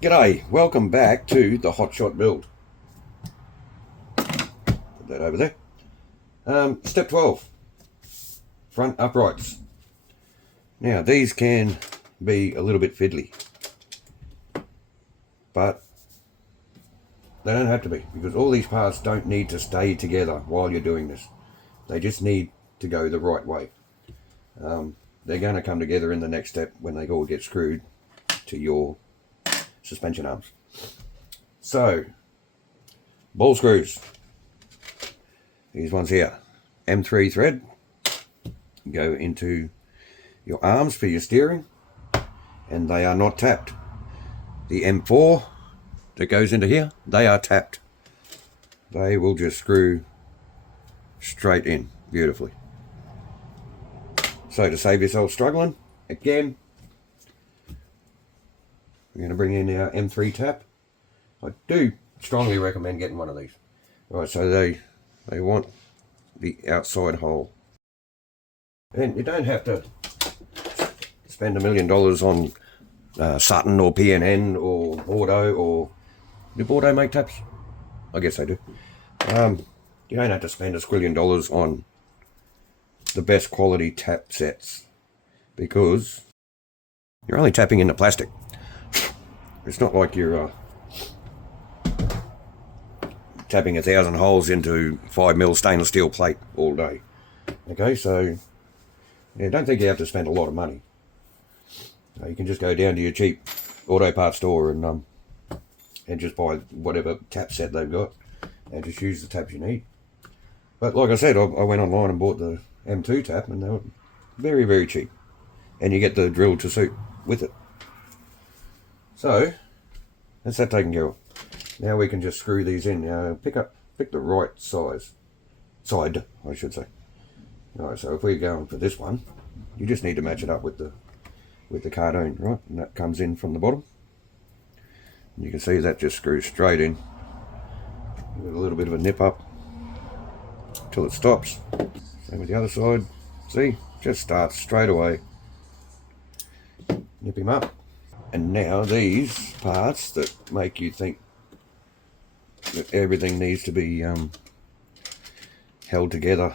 G'day, welcome back to the Hotshot build. Put that over there. Step 12, front uprights. Now these can be a little bit fiddly, but they don't have to be, because all these parts don't need to stay together while you're doing this. They just need to go the right way. They're going to come together in the next step when they all get screwed to your suspension arms. So, ball screws. These ones here, M3 thread, go into your arms for your steering, and they are not tapped. The M4 that goes into here, they are tapped. They will just screw straight in beautifully. So to save yourself struggling, again, we're going to bring in our M3 tap. I do strongly recommend getting one of these. Right, so they want the outside hole. And you don't have to spend $1 million on Sutton or PNN or Bordeaux, or do Bordeaux make taps? I guess they do. You don't have to spend $1 squillion on the best quality tap sets, because you're only tapping into plastic. It's not like you're tapping 1,000 holes into 5mm stainless steel plate all day. Okay, so yeah, don't think you have to spend a lot of money. You can just go down to your cheap auto parts store and just buy whatever tap set they've got, and just use the taps you need. But like I said, I went online and bought the M2 tap, and they were very, very cheap, and you get the drill to suit with it. So that's that taken care of. Now we can just screw these in. Pick the right side, I should say. All right, so if we're going for this one, you just need to match it up with the cartoon, right? And that comes in from the bottom. And you can see that just screws straight in. Give it a little bit of a nip up till it stops. Same with the other side. See, just starts straight away. Nip him up. And now these parts that make you think that everything needs to be held together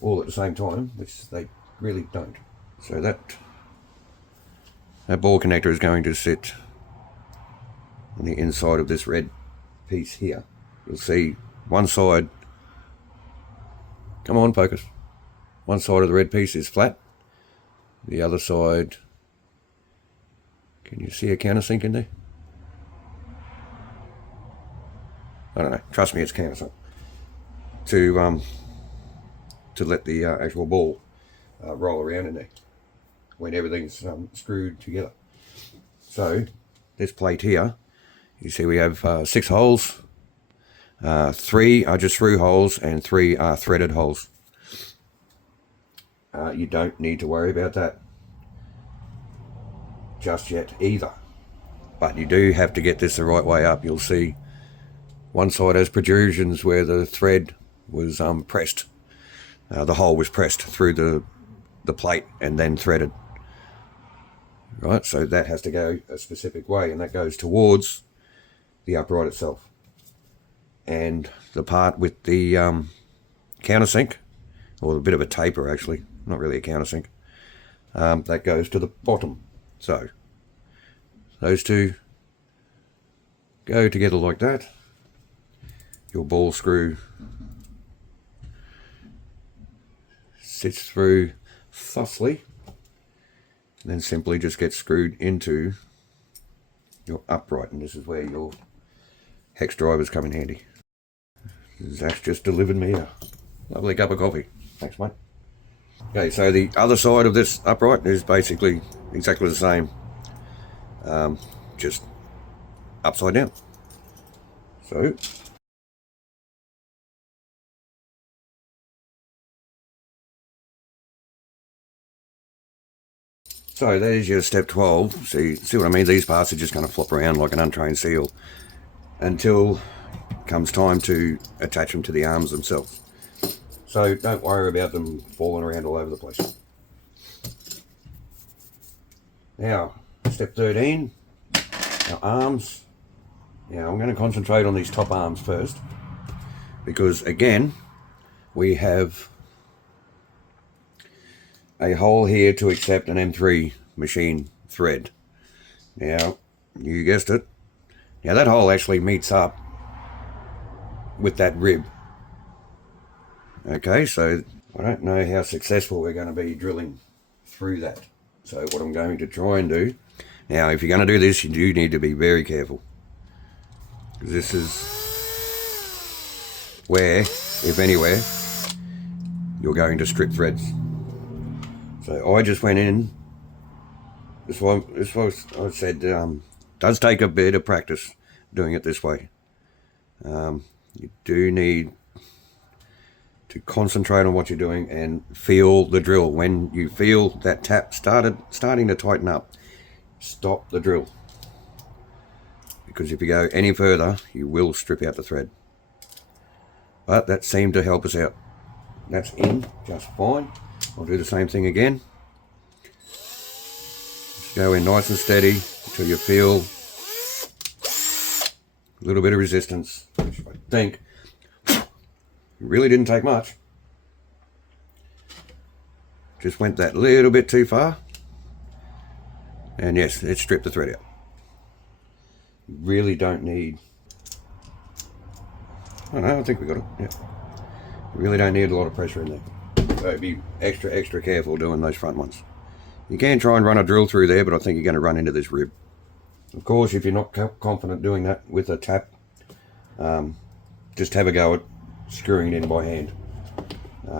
all at the same time, which they really don't. So that ball connector is going to sit on the inside of this red piece here. You'll see one side, come on focus, one side of the red piece is flat, the other side, can you see a countersink in there? I don't know, trust me, it's countersunk. To let the actual ball roll around in there when everything's screwed together. So this plate here, you see we have 6 holes. 3 are just through holes and 3 are threaded holes. You don't need to worry about that just yet either, but you do have to get this the right way up. You'll see one side has protrusions where the thread was pressed. The hole was pressed through the plate and then threaded. Right, so that has to go a specific way, and that goes towards the upright itself. And the part with the countersink, or a bit of a taper actually, not really a countersink, that goes to the bottom. So those two go together like that. Your ball screw sits through thusly, and then simply just gets screwed into your upright, and this is where your hex drivers come in handy. Zach's just delivered me a lovely cup of coffee. Thanks, mate. Okay, so the other side of this upright is basically exactly the same, just upside down. So there's your step 12. See what I mean? These parts are just going to flop around like an untrained seal until it comes time to attach them to the arms themselves. So don't worry about them falling around all over the place. Now, step 13, Now arms, yeah, I'm going to concentrate on these top arms first, because again, we have a hole here to accept an M3 machine thread. Now, you guessed it. Now that hole actually meets up with that rib. Okay, so I don't know how successful we're going to be drilling through that. So what I'm going to try and do, now if you're going to do this, you do need to be very careful. Because this is where, if anywhere, you're going to strip threads. So I just went in. This was I said, does take a bit of practice doing it this way. You do need to concentrate on what you're doing and feel the drill. When you feel that tap starting to tighten up, stop the drill. Because if you go any further, you will strip out the thread. But that seemed to help us out. That's in just fine. I'll do the same thing again. Just go in nice and steady until you feel a little bit of resistance, which I think really didn't take much. Just went that little bit too far. And yes, it stripped the thread out. You really don't need... Oh no, I think we got it. Yeah. You really don't need a lot of pressure in there. So be extra careful doing those front ones. You can try and run a drill through there, but I think you're going to run into this rib. Of course, if you're not confident doing that with a tap, just have a go at screwing it in by hand.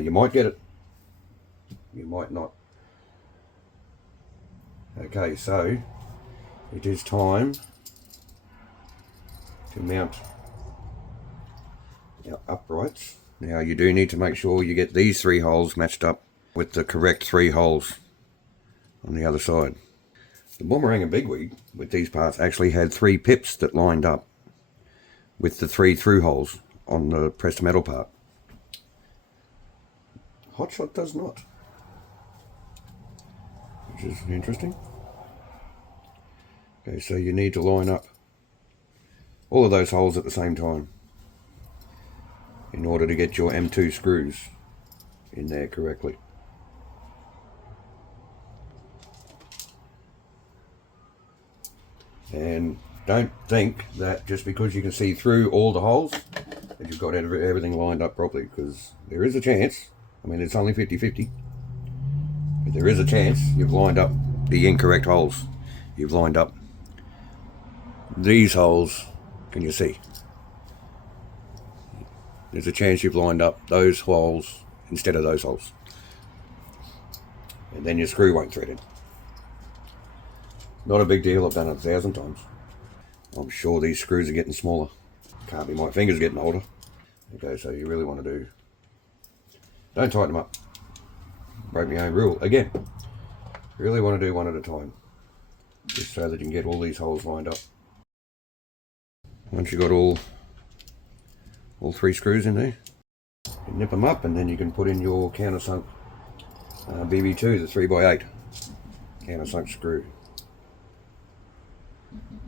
You might get it, you might not. Okay, so it is time to mount our uprights. Now you do need to make sure you get these 3 holes matched up with the correct 3 holes on the other side. The Boomerang and Bigwig with these parts actually had 3 pips that lined up with the 3 through holes on the pressed metal part. Hotshot does not, which is interesting. Okay, so you need to line up all of those holes at the same time in order to get your M2 screws in there correctly. And don't think that just because you can see through all the holes that you've got everything lined up properly, because there is a chance. I mean, it's only 50-50, but there is a chance you've lined up the incorrect holes. You've lined up these holes. Can you see? There's a chance you've lined up those holes instead of those holes, and then your screw won't thread in. Not a big deal, I've done it 1,000 times. I'm sure these screws are getting smaller. Can't be my fingers getting older. Okay, so you really want to do... Don't tighten them up. Break my own rule. Again, really want to do one at a time. Just so that you can get all these holes lined up. Once you've got all 3 screws in there, you nip them up, and then you can put in your countersunk BB2, the 3x8 countersunk screw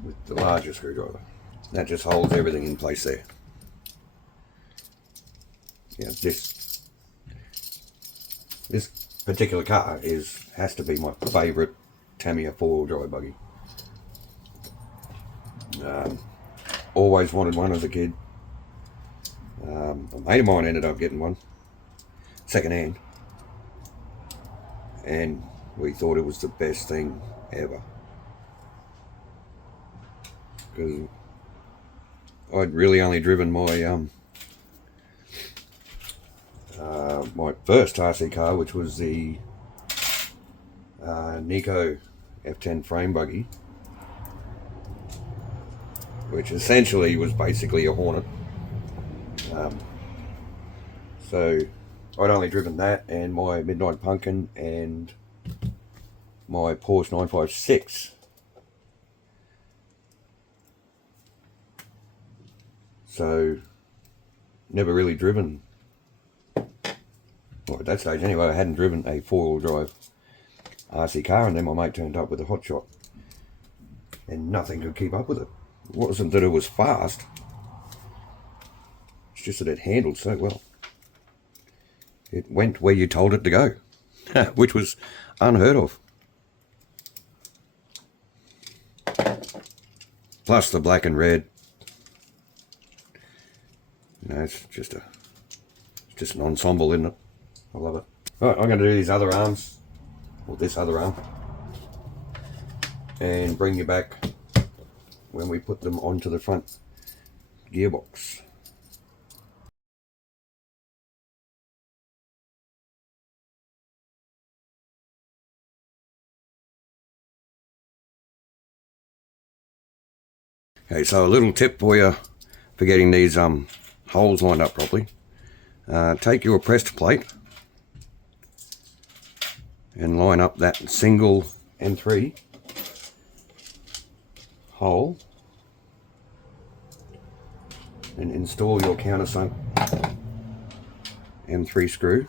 with the larger screwdriver. That just holds everything in place there. Yeah, this particular car has to be my favourite Tamiya 4-wheel drive buggy. Always wanted one as a kid. A mate of mine ended up getting one second hand, and we thought it was the best thing ever, because I'd really only driven my my first RC car, which was the Nico F10 frame buggy, which essentially was basically a Hornet. So I'd only driven that and my Midnight Pumpkin and my Porsche 956. So never really driven, well, at that stage anyway, I hadn't driven a 4-wheel drive RC car, and then my mate turned up with a Hotshot. and nothing could keep up with it. It wasn't that it was fast, it's just that it handled so well. It went where you told it to go, which was unheard of. Plus the black and red. You know, it's just an ensemble, isn't it? I love it. Right, I'm going to do these other arms, or this other arm, and bring you back when we put them onto the front gearbox. Okay, so a little tip for you for getting these holes lined up properly. Take your pressed plate and line up that single M3 hole and install your countersunk M3 screw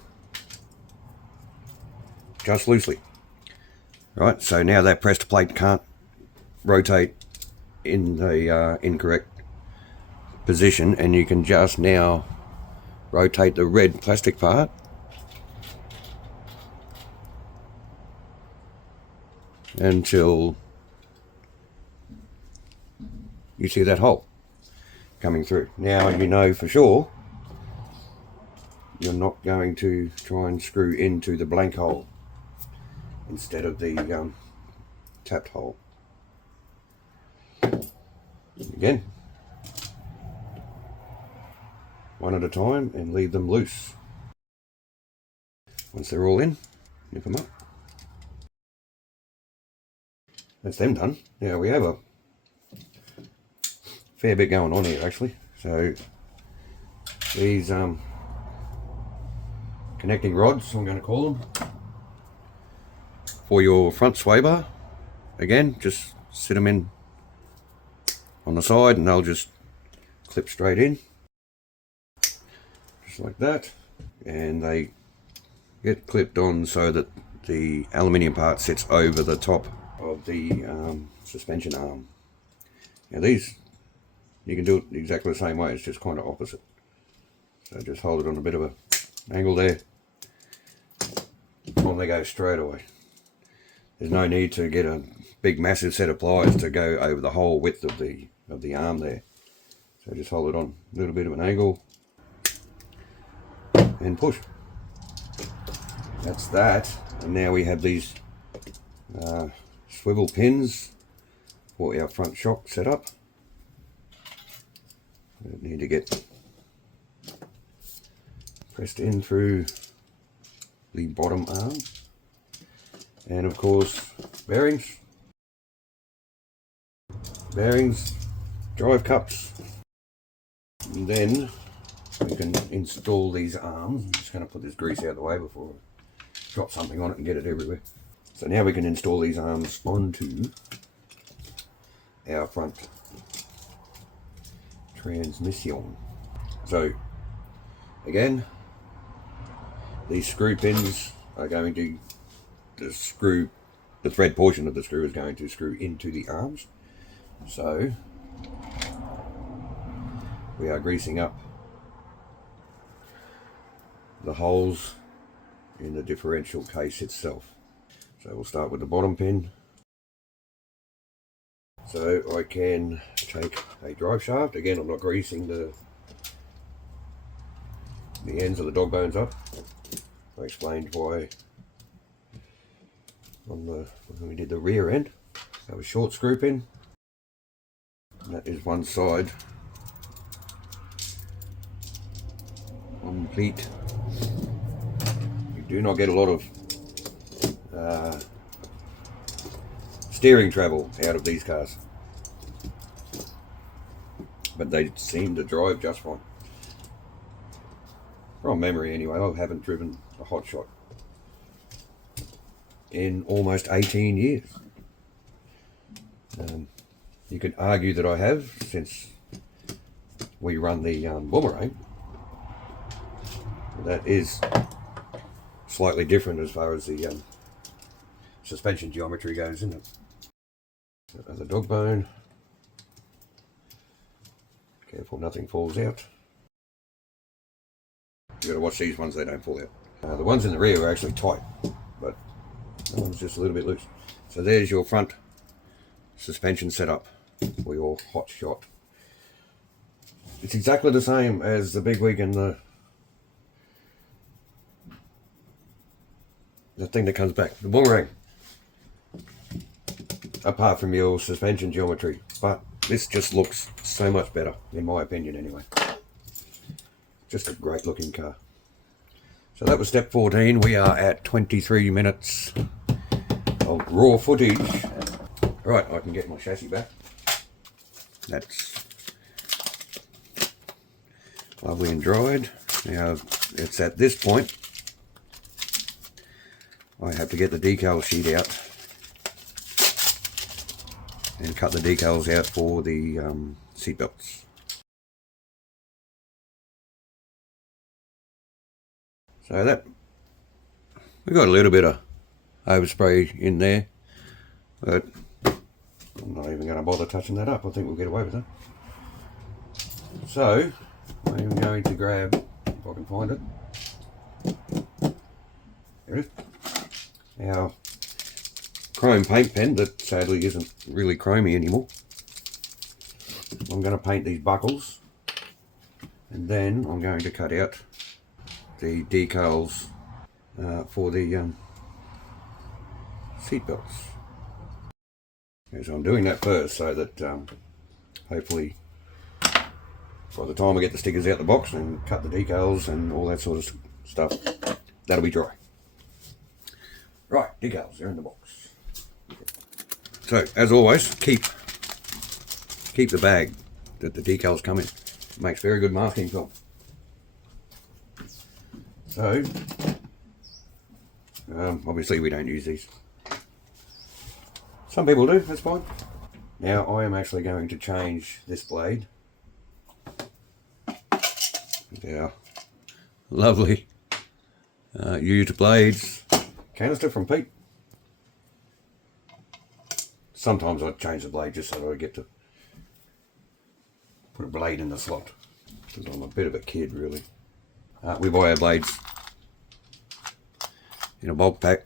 just loosely. Right, so now that pressed plate can't rotate in the incorrect position, and you can just now rotate the red plastic part until you see that hole coming through. Now you know for sure you're not going to try and screw into the blank hole instead of the tapped hole. Again, one at a time, and leave them loose. Once they're all in, nip them up. That's them done. Now we have a fair bit going on here actually. So these connecting rods, I'm going to call them, for your front sway bar, again, just sit them in on the side and they'll just clip straight in, just like that, and they get clipped on so that the aluminium part sits over the top of the suspension arm. Now these, you can do it exactly the same way, it's just kind of opposite. So just hold it on a bit of an angle there, on they go straight away. There's no need to get a big massive set of pliers to go over the whole width of the arm there. So just hold it on a little bit of an angle and push. That's that. And now we have these swivel pins for our front shock set up. We need to get pressed in through the bottom arm, and of course bearings, drive cups, and then we can install these arms. I'm just going to put this grease out of the way before I drop something on it and get it everywhere. So now we can install these arms onto our front transmission. So again, these screw pins are going to, the thread portion of the screw is going to screw into the arms. So we are greasing up the holes in the differential case itself. So we'll start with the bottom pin. So I can take a drive shaft. Again, I'm not greasing the ends of the dog bones up. I explained why when we did the rear end. So a short screw pin. And that is one side complete. You do not get a lot of steering travel out of these cars, but they seem to drive just fine. From memory anyway, I haven't driven a Hotshot in almost 18 years. You could argue that I have, since we run the Boomerang. That is slightly different as far as the suspension geometry goes, isn't it? Another dog bone. Careful nothing falls out. You've got to watch these ones, they don't fall out. The ones in the rear are actually tight, but that one's just a little bit loose. So there's your front suspension setup for your Hotshot. It's exactly the same as the Big Wig and the thing that comes back, the boomerang. Apart from your suspension geometry, but this just looks so much better, in my opinion anyway. Just a great looking car. So that was step 14. We are at 23 minutes of raw footage. Right, I can get my chassis back. That's lovely and dried. Now it's at this point I have to get the decal sheet out and cut the decals out for the seat belts. So that, we got a little bit of overspray in there, but I'm not even going to bother touching that up. I think we'll get away with that. So I'm going to grab, if I can find it, there it is, our chrome paint pen that sadly isn't really chromey anymore. I'm going to paint these buckles, and then I'm going to cut out the decals for the seat belts. Okay, so I'm doing that first so that hopefully by the time I get the stickers out the box and cut the decals and all that sort of stuff, that'll be dry. Right, decals, they're in the box. So, as always, keep the bag that the decals come in. It makes very good masking film. So, obviously we don't use these. Some people do, that's fine. Now I am actually going to change this blade. Our lovely used blades. Canister from Pete. Sometimes I change the blade just so that I get to put a blade in the slot, because I'm a bit of a kid really. We buy our blades in a bulk pack.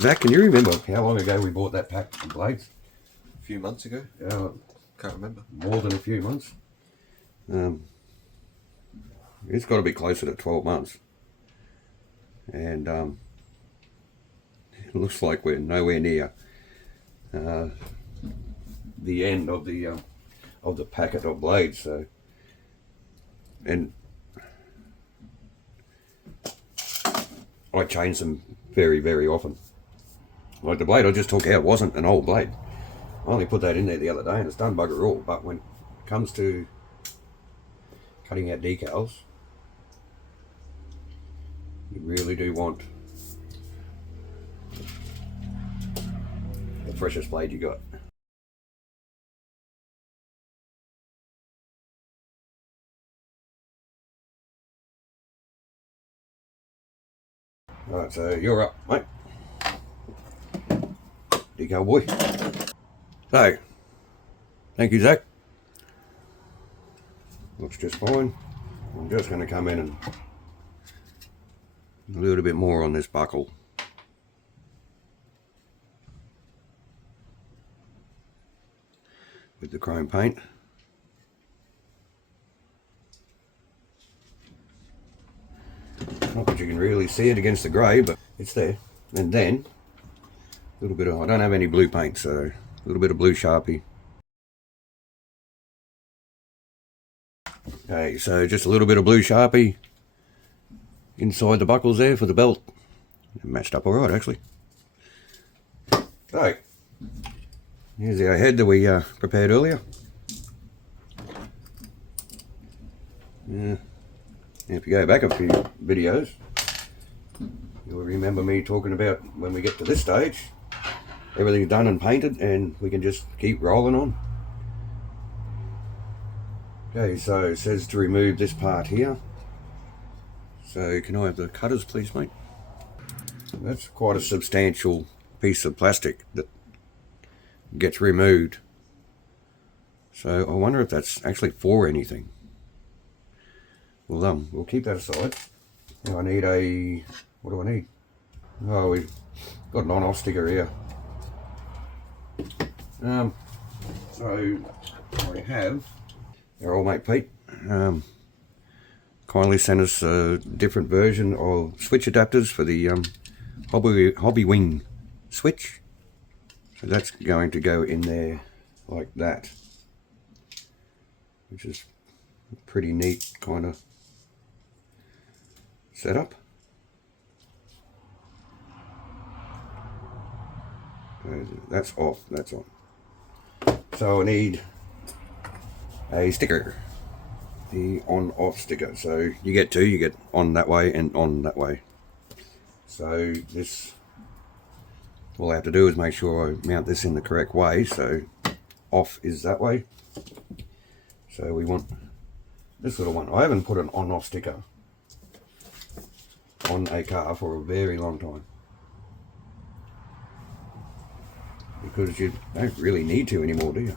Zach, can you remember how long ago we bought that pack of blades? A few months ago? Can't remember. More than a few months. It's got to be closer to 12 months. And it looks like we're nowhere near the end of the packet of blades. So, and I change them very, very often. Like the blade I just took out wasn't an old blade. I only put that in there the other day and it's done bugger all. But when it comes to cutting out decals, you really do want the freshest blade you got. Alright, so you're up, mate. Decal boy. So, thank you, Zach. Looks just fine. I'm just going to come in and a little bit more on this buckle. With the chrome paint. Not that you can really see it against the grey, but it's there. And then, a little bit of, I don't have any blue paint, so a little bit of blue Sharpie. Okay, so just a little bit of blue Sharpie inside the buckles there for the belt. It matched up alright actually. So, here's our head that we prepared earlier. If you go back a few videos, you'll remember me talking about when we get to this stage, everything's done and painted and we can just keep rolling on. Okay, so it says to remove this part here. So can I have the cutters please, mate? That's quite a substantial piece of plastic that gets removed. So I wonder if that's actually for anything. Well, we'll keep that aside. Now I need a, what do I need? Oh, we've got an on-off sticker here. So I have our old mate Pete kindly sent us a different version of switch adapters for the hobby wing switch. So that's going to go in there like that, which is a pretty neat kind of setup. That's off, that's on. So I need a sticker, the on-off sticker. So you get two, you get on that way and on that way. So this, all I have to do is make sure I mount this in the correct way. So off is that way. So we want this little one. I haven't put an on-off sticker on a car for a very long time, because you don't really need to anymore, do you?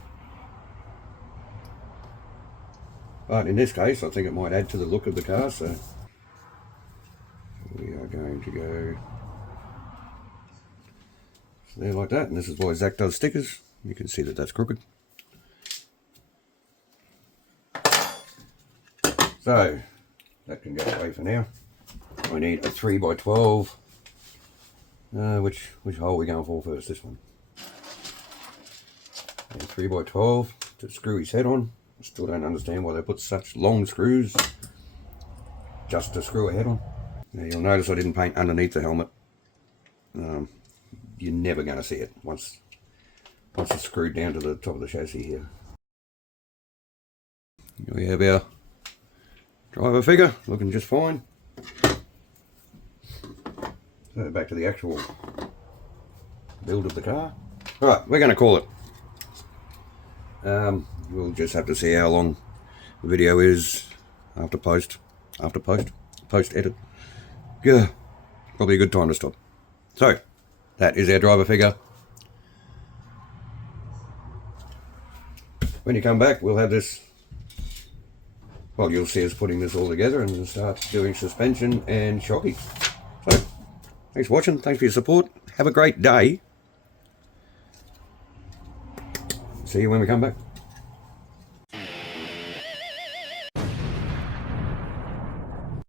But in this case, I think it might add to the look of the car, so we are going to go there like that. And this is why Zach does stickers. You can see that that's crooked. So that can go away for now. I need a 3x12. Which hole are we going for first? This one. And 3x12 to screw his head on. I still don't understand why they put such long screws just to screw a head on. Now you'll notice I didn't paint underneath the helmet. You're never going to see it once it's screwed down to the top of the chassis here. Here we have our driver figure, looking just fine. So back to the actual build of the car. Alright, we're going to call it. We'll just have to see how long the video is after post edit. Yeah, probably a good time to stop. So that is our driver figure. When you come back, we'll have this, well, you'll see us putting this all together and start doing suspension and shocking. So thanks for watching, thanks for your support, have a great day. See you when we come back.